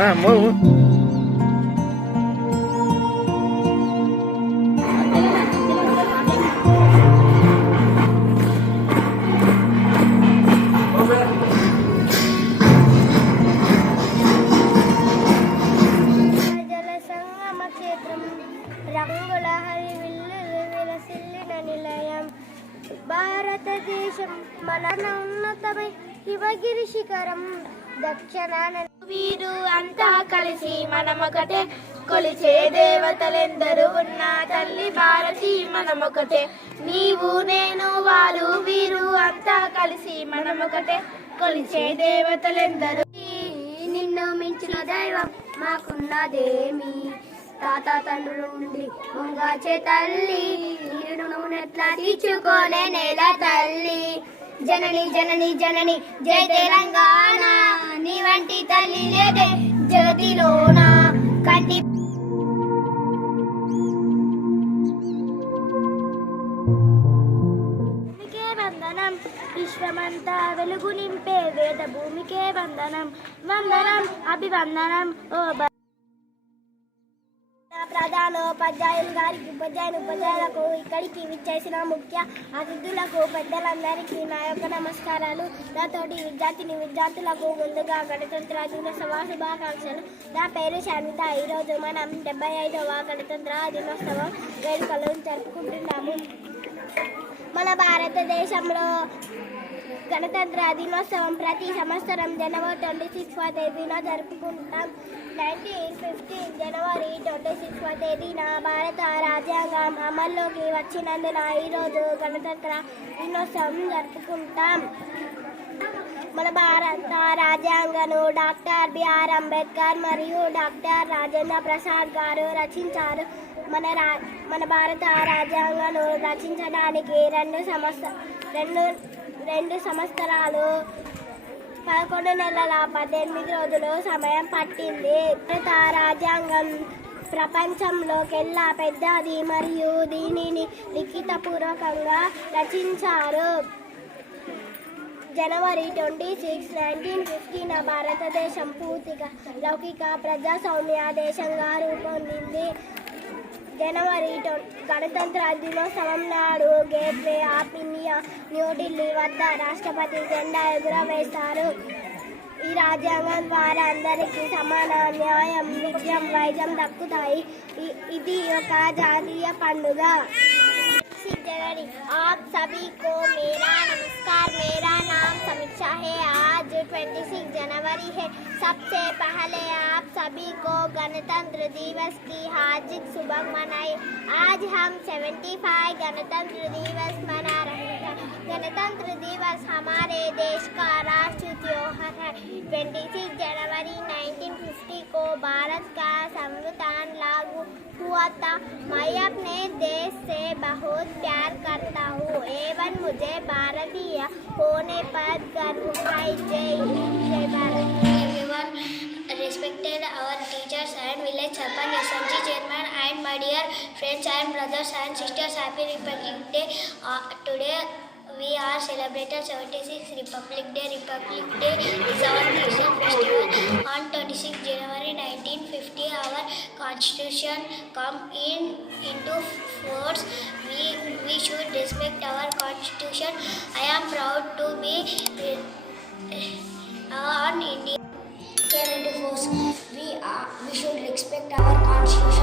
Move. రంగుల హరివిల్లులు విలసిల్లిన నిలయం భారతదేశం మన ఉన్నతమై శివగిరి శిఖరం దక్షిణాన వీరు అంతా కలిసి మనమొకటే కొలిచే దేవతలెందరూ ఉన్న తల్లి భారతి మనమొకటే నీవు నేను వారు వీరు అంతా కలిసి మనమొకటే కొలిచే దేవతలెందరూ నిన్ను మించిన దైవం మాకున్నదేమి తాత తండ్రులు ఉండి పొంగాచే తల్లి ఎట్లా తీర్చుకోలే నేల తల్లి జనని జనని జనని జయ తెలంగాణ నీ వంటి తల్లి లేదే జ్యోతిలోన కంటి భూమికే వందనం విశ్వమంతా వెలుగు నింపే వేద భూమికే వందనం వందనం అభివందనం ఓ ప్రధానోపాధ్యాయులు గారికి ఉపాధ్యాయులకు ఇక్కడికి విచ్చేసిన ముఖ్య అతిథులకు పెద్దలందరికీ నా యొక్క నమస్కారాలు. నాతోటి విద్యార్థులకు ముందుగా గణతంత్ర దినోత్సవ శుభాకాంక్షలు. నా పేరు శాంత. ఈరోజు మనం 75వ గణతంత్ర దినోత్సవం వేడుకలు జరుపుకుంటున్నాము. మన భారతదేశంలో గణతంత్ర దినోత్సవం ప్రతి సంవత్సరం జనవరి 26వ తేదీన జరుపుకుంటాం. 1915 జనవరి 26వ తేదీన భారత రాజ్యాంగం అమల్లోకి వచ్చినందున ఈరోజు గణతంత్ర దినోత్సవం జరుపుకుంటాం. మన భారత రాజ్యాంగను డాక్టర్ బిఆర్ అంబేద్కర్ మరియు డాక్టర్ రాజేంద్ర ప్రసాద్ గారు రచించారు. మన భారత రాజ్యాంగను రచించడానికి 2 సంవత్సరాలు 11 నెలల 18 రోజులు సమయం పట్టింది. భారత రాజ్యాంగం ప్రపంచంలోకెల్లా పెద్దది మరియు దీనిని లిఖితపూర్వకంగా రచించారు. జనవరి 26, 1915 భారతదేశం పూర్తిగా లౌకిక ప్రజాస్వామ్య దేశంగా రూపొందింది. జనవరి గణతంత్ర దినోత్సవం నాడు గేట్వే ఆఫ్ ఇండియా న్యూఢిల్లీ వద్ద రాష్ట్రపతి జెండా ఎగురవేస్తారు. ఈ రాజ్యాంగం ద్వారా అందరికీ సమాన న్యాయం, విద్యం, వైద్యం దక్కుతాయి. ఇది ఒక జాతీయ పండుగ. आप सभी को मेरा नमस्कार. मेरा नाम समीक्षा है. आज 26 जनवरी है. सबसे पहले आप सभी को गणतंत्र दिवस की हार्दिक शुभकामनाएं. आज हम 75 गणतंत्र दिवस मना रहे हैं. गणतंत्र दिवस हमारे देश का राष्ट्रीय त्योहार है. 26 जनवरी 1950 को भारत का संविधान लागू हुआ था. मैं अपने देश से बहुत प्यार करता हूँ एवं मुझे भारतीय होने पर गर्व है. जय हिंद, जय Bharat. Everyone, respected our teachers and village sarpanch, SMG chairman and my dear friends and brothers and sisters, happy Republic Day. Today we are celebrating 76th Republic Day. Republic Day is our national festival. On 26 January 1950, our Constitution come into force. We should respect our Constitution. I am proud to be on Indian force. We should respect our Constitution.